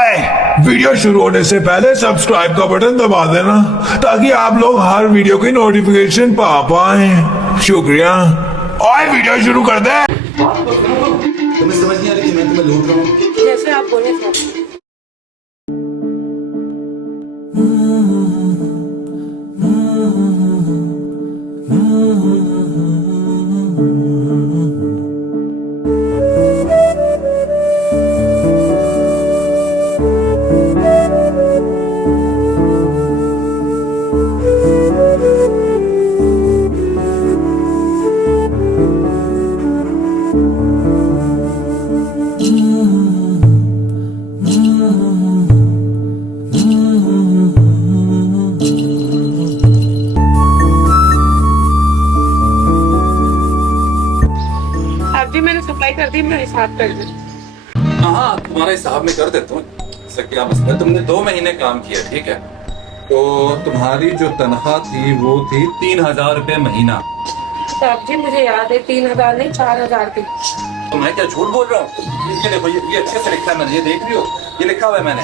ओए, वीडियो शुरू होने से पहले सब्सक्राइब का बटन दबा देना ताकि आप लोग हर वीडियो की नोटिफिकेशन पा पाए। शुक्रिया। ओए, वीडियो शुरू कर दे। तुम्हें समझ नहीं आ रही कि मैं तुम्हें लूट रहा हूँ? जैसे आप बोले सर। अभी मैंने सप्लाई कर दी, मेरा हिसाब कर दे। हाँ, तुम्हारा हिसाब में कर देता हूँ। इसका क्या मसला है? तुमने 2 महीने काम किया, ठीक है? तो तुम्हारी जो तनख्वाह थी वो थी 3,000 रुपए महीना। साहब जी मुझे याद है 3,000 नहीं 4,000 थी। तो मैं क्या झूठ बोल रहा हूँ? ये देखो, ये अच्छे से लिखा है मैंने, ये देख रही हो, ये लिखा हुआ है मैंने।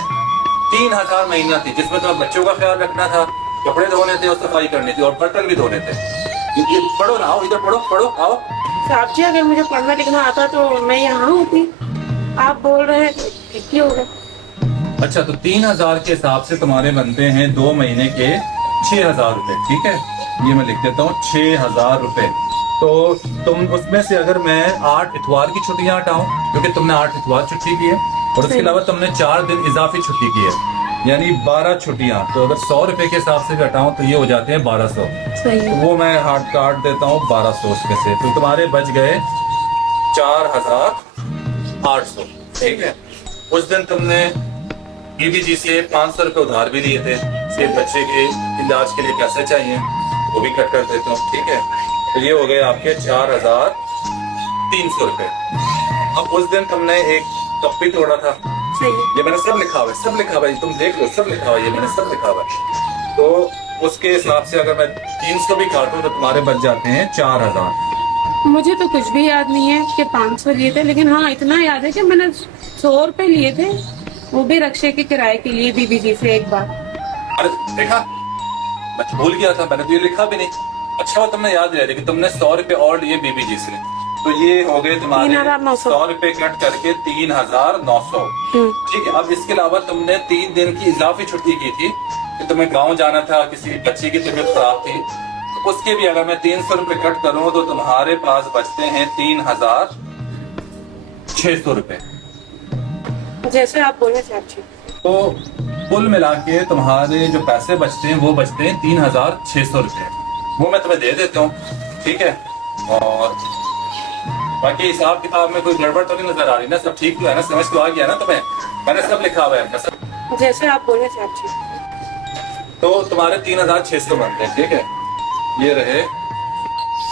3,000 महीना थी, जिसमें तुम्हें बच्चों का ख्याल रखना था, कपड़े धोने थे और सफाई करनी थी और बर्तन भी धोने थे। ये पढ़ो ना, आओ इधर पढ़ो, पढ़ो आओ। साहब जी अगर मुझे पढ़ना लिखना आता तो मैं यहाँ होती। आप बोल रहे हैं ठीक ही होगा। अच्छा, तो 3,000 के हिसाब से तुम्हारे बनते हैं 2 महीने के 6,000 रुपए, ठीक है? ये मैं लिख देता हूँ 6,000 रुपए। तो तुम उसमें से अगर मैं 8 इतवार की छुट्टियां हटाऊं, क्योंकि तुमने 8 इतवार छुट्टी की है और उसके अलावा तुमने 4 दिन इजाफी छुट्टी की है, यानी 12 छुट्टियां। तो अगर 100 रुपए के हिसाब से घटाऊं तो ये हो जाते हैं 1200। सही तो है। वो मैं हार्ड काट देता हूँ 1200 उसमें से, तो तुम्हारे बच गए 4,800, ठीक है? उस दिन तुमने बीबीजी से 500 रुपए उधार भी लिए थे, सिर्फ बच्चे के इलाज के लिए पैसे चाहिए, वो भी कट कर देता हूँ, ठीक है? तो ये हो गए आपके 4,300 रुपए। अब उस दिन तुमने एक कप भी तोड़ा था, सही है। ये मैंने सब लिखा हुआ है, सब लिखा हुआ है, तुम देख लो, सब लिखा हुआ है, ये मैंने सब लिखा हुआ है। तो उसके हिसाब से अगर मैं 300 भी काटूं तो तुम्हारे बच जाते हैं 4,000। मुझे तो कुछ भी याद नहीं है कि 500 लिए थे, लेकिन हाँ इतना याद है कि मैंने 100 रुपए लिए थे, वो भी रक्षे के किराए के लिए बीबीजी से एक बार। अरे देखा, मैं भूल गया था, मैंने तो ये लिखा भी नहीं। अच्छा वो तुमने याद दिलाया कि तुमने 100 रुपए और लिए बीबीजी से, तो ये हो गए तुम्हारे 3,900। 100 रुपए कट करके 3,900, ठीक है? अब इसके अलावा तुमने 3 दिन की इजाफी छुट्टी की थी कि तुम्हें गांव जाना था, किसी बच्चे की तबीयत खराब थी, तो उसके भी अगर मैं 300 रुपए कट करूं तो तुम्हारे पास बचते हैं 3,600 रुपए। जैसे आप बोले साहब जी। तो कुल मिला के तुम्हारे जो पैसे बचते हैं वो बचते हैं 3,600 रुपए। वो मैं तुम्हें दे देता हूँ, ठीक है? और बाकी हिसाब किताब में कोई गड़बड़ तो नहीं नजर आ रही ना? सब ठीक तो है ना? समझ तो आ गया ना तुम्हें? मैंने सब लिखा हुआ है सब। जैसे आप बोले साहब जी। तो तुम्हारे 3,600 बनते हैं, ठीक है? ये रहे।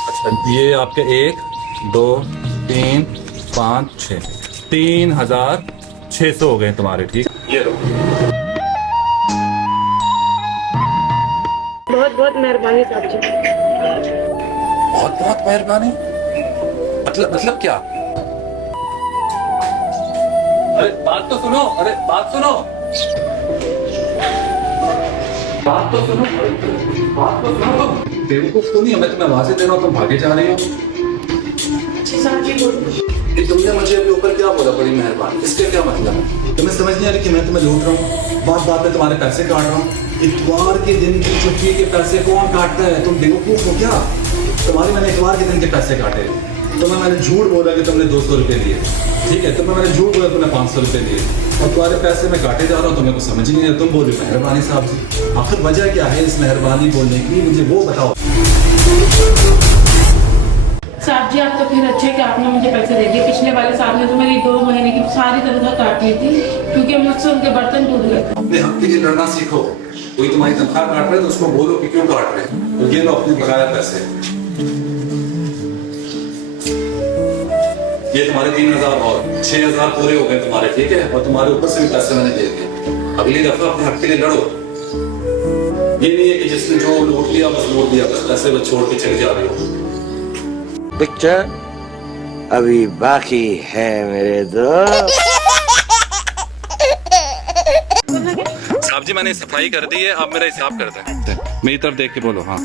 अच्छा, ये आपके 1 2 3 5 6 3,600 हो गए तुम्हारे, ठीक? ये लो। बहुत बहुत मेहरबानी साहब जी। बहुत बहुत मेहरबानी। मतलब क्या? अरे बात तो सुनो, अरे बात सुनो, बात तो सुनो, बात तो सुनो। बेवकूफ तो नहीं, मैं तुम्हें आवाजें दे रहा हूँ, तुम भागे जा रही हो। साहब जी बोलिए। तुमने मुझे अभी ऊपर क्या बोला, बड़ी मेहरबानी, इसके क्या मतलब है? तुम्हें समझ नहीं आ रही कि मैं तुम्हें लूट रहा हूँ? बात बात में तुम्हारे पैसे काट रहा हूँ। इतवार के दिन की छुट्टी के पैसे कौन काटता है? तुम बेवकूफ हो क्या? तुम्हारे मैंने इतवार के दिन के पैसे काटे, तुम्हें मैंने झूठ बोला कि तुमने 200 रुपए लिए, ठीक है? तुम्हें मैंने झूठ बोला तुमने 500 रुपए लिए, और तुम्हारे पैसे मैं काटे जा रहा हूँ, तुम्हें कुछ समझ ही नहीं है। तुम बोल रहे मेहरबानी साहब जी, आखिर वजह क्या है इस मेहरबानी बोलने की? मुझे वो बताओ। साहब जी आप तो फिर अच्छे कि आपने मुझे पैसे दे दिए। पिछले वाले साहब ने तो मेरी 2 महीने की सारी तनख्वाह काट ली थी, क्योंकि मुझसे उनके बर्तन टूट गए थे। अपने हक के लिए लड़ना सीखो। कोई तुम्हारी तनख्वाह काट रहा है तो उसको बोलो कि क्यों काट रहे हैं, तो ये लो अपने बकाया पैसे। ये तुम्हारे 3,000 और 6,000 पूरे हो गए तुम्हारे, ठीक है? और तुम्हारे ऊपर से भी पैसे मैंने दे दिए। अगली दफा अपने हक के लिए लड़ो। ये नहीं है कि जिसने जो लूट लिया बस लूट लिया, बस पैसे बस छोड़ के चले जा रहे हो। पिक्चर अभी बाकी है मेरे दोस्त। साहब जी मैंने सफाई कर दी है, आप मेरा हिसाब कर दें। मेरी तरफ देख के बोलो। हाँ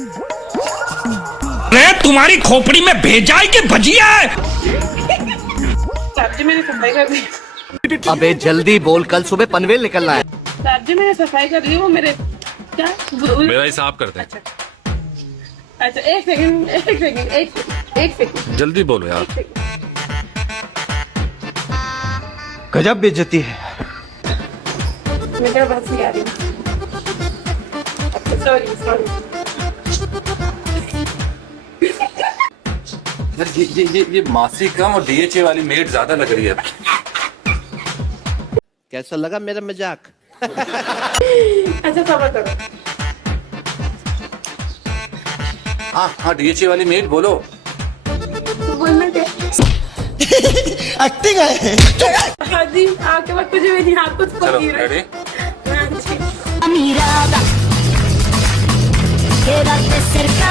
अरे तुम्हारी खोपड़ी में भेजा है कि भजिया है? साहब जी मैंने सफाई कर दी। अबे जल्दी बोल, कल सुबह पनवेल निकलना है। साहब जी मैंने सफाई कर दी, वो मेरे क्या मेरा हिसाब कर दें। अच्छा एक सेकंड जल्दी बोलो यार। गजब बेइज्जती है। मेरे बस नहीं आ रही। सॉरी यार ये मासी कम और डीएचए वाली मेड ज्यादा लग रही है। कैसा लगा मेरा मजाक? अच्छा सबर करो। हाँ डीएचए वाली मेड बोलो। बोलना क्या? एक्टिंग है। हाँ जी आपके पास कुछ भी नहीं, आप कुछ चलो बोल रहे रेडी। mirada quédate cerca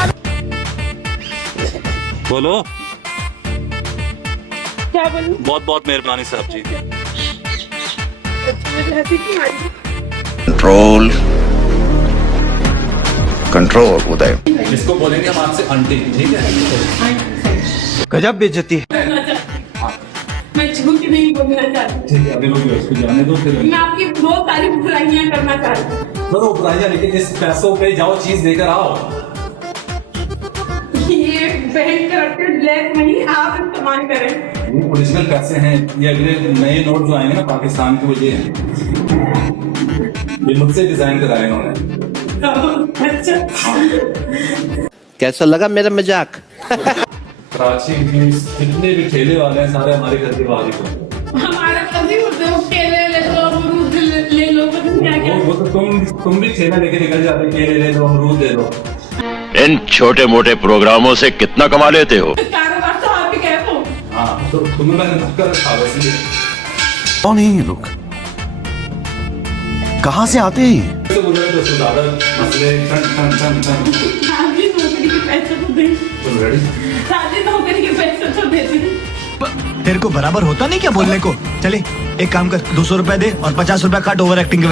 बोलो। क्या बोलूं? बहुत बहुत मेहरबानी साहब जी। मुझे हंसी क्यों आ रही है? कंट्रोल उदय। इसको बोलेंगे हम आपसे आंटी, ठीक है? गजब बेइज्जती है। मैं झूठ नहीं बोलना चाहती, ठीक है अभी रुकिए, उसको जाने दो फिर। मैं आपकी बहुत सारी बुराइयां करना चाहती हूँ। तो बुराइयां, लेकिन इस पैसों पे जाओ चीज लेकर आओ। ये बैंक करप्टेड ब्लैक मनी आप इस्तेमाल करें। ये ओरिजिनल पैसे हैं, ये अगले नए नोट जो आएंगे ना पाकिस्तान के, वो ये हैं। ये मुझसे डिजाइन कराए इन्होंने। अच्छा कैसा लगा मेरा मजाक? कराची में जितने भी ठेले वाले हैं सारे हमारे घर के वाले को। हमारे कभी होते हो केले ले लो, अमरूद ले लो, पता नहीं क्या क्या। वो तो तुम भी ठेला लेके निकल जाते, केले ले लो, अमरूद ले लो। इन छोटे मोटे प्रोग्रामों से कितना कमा लेते हो? कारोबार तो आप ही कह दो। हाँ तो तुम्हें मैंने धक्का रखा वैसे। कौन है ये लोग? कहाँ से आते हैं? तो बोले तो ज्यादा मसले टन शादी नौकरी के पैसे तो दे, तो रेडी। शादी नौकरी के पैसे तो देते। तेरे को बराबर होता नहीं क्या बोलने को? चले एक काम कर, 200 रुपए दे और 50 रुपए काट ओवर एक्टिंग के।